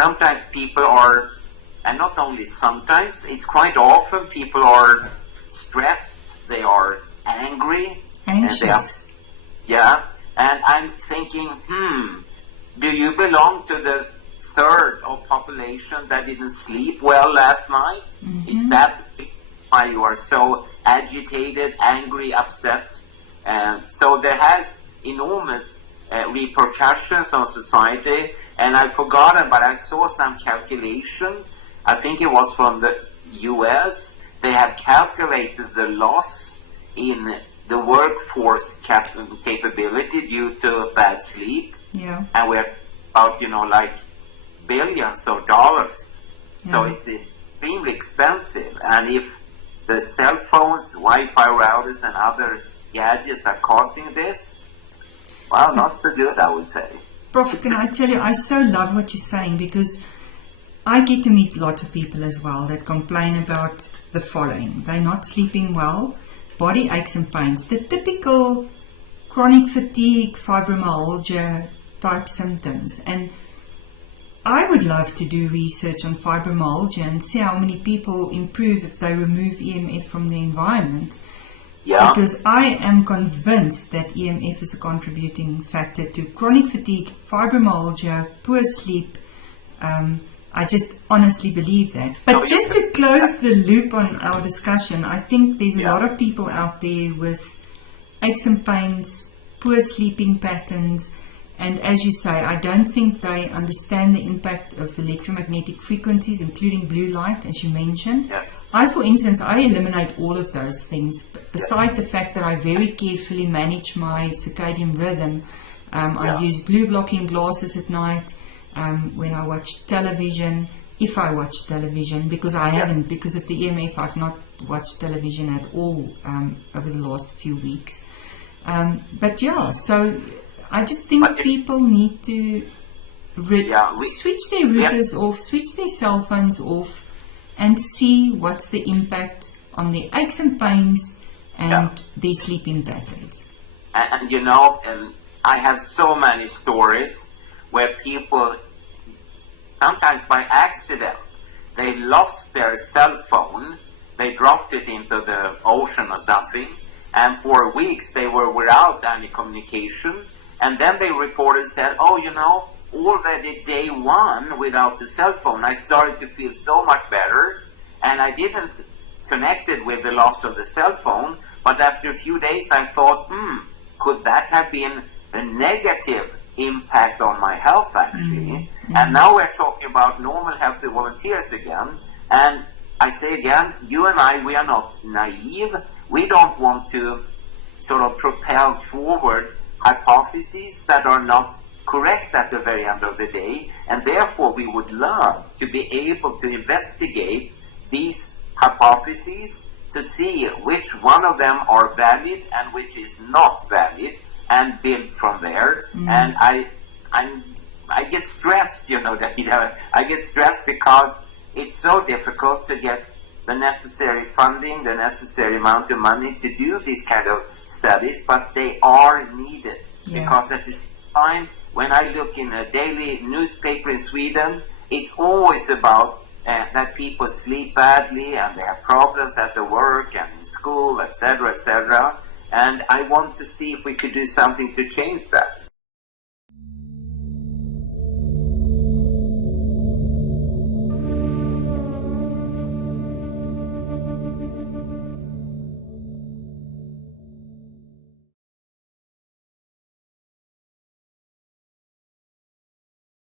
sometimes people are, and not only sometimes, it's quite often people are stressed, they are angry. Anxious. Yeah, and I'm thinking, do you belong to the third of population that didn't sleep well last night? Is that why you are so agitated, angry, upset? So there has enormous repercussions on society, and I've forgotten, but I saw some calculation. I think it was from the US. They have calculated the loss in the workforce capability due to bad sleep. Yeah. And we're about, like billions of dollars. Yeah. So it's extremely expensive. And if the cell phones, Wi-Fi routers and other gadgets are causing this, well, not so good, I would say. Prof, can I tell you, I so love what you're saying, because I get to meet lots of people as well that complain about the following. They're not sleeping well, body aches and pains, the typical chronic fatigue, fibromyalgia type symptoms. And I would love to do research on fibromyalgia and see how many people improve if they remove EMF from the environment. Yeah. Because I am convinced that EMF is a contributing factor to chronic fatigue, fibromyalgia, poor sleep. I just honestly believe that. But just to close the loop on our discussion, I think there's a lot of people out there with aches and pains, poor sleeping patterns, and as you say, I don't think they understand the impact of electromagnetic frequencies, including blue light, as you mentioned. Yeah. I, for instance, I eliminate all of those things, beside the fact that I very carefully manage my circadian rhythm. I use blue blocking glasses at night. When I watch television, if I watch television, because I haven't, because of the EMF, I've not watched television at all over the last few weeks. But yeah, so I just think people need to switch their routers off, switch their cell phones off, and see what's the impact on their aches and pains and their sleeping patterns. And I have so many stories where people, sometimes by accident, they lost their cell phone, they dropped it into the ocean or something, and for weeks they were without any communication, and then they reported and said, already day one without the cell phone, I started to feel so much better, and I didn't connect it with the loss of the cell phone, but after a few days I thought, could that have been a negative impact on my health actually? And now we're talking about normal healthy volunteers again, and I say again, you and I, we are not naive. We don't want to sort of propel forward hypotheses that are not correct at the very end of the day, and therefore we would love to be able to investigate these hypotheses to see which one of them are valid and which is not valid, and build from there. And I get stressed, I get stressed because it's so difficult to get the necessary funding, the necessary amount of money to do these kind of studies, but they are needed. Because at this time, when I look in a daily newspaper in Sweden, it's always about that people sleep badly and they have problems at the work and in school, etc., etc. And I want to see if we could do something to change that.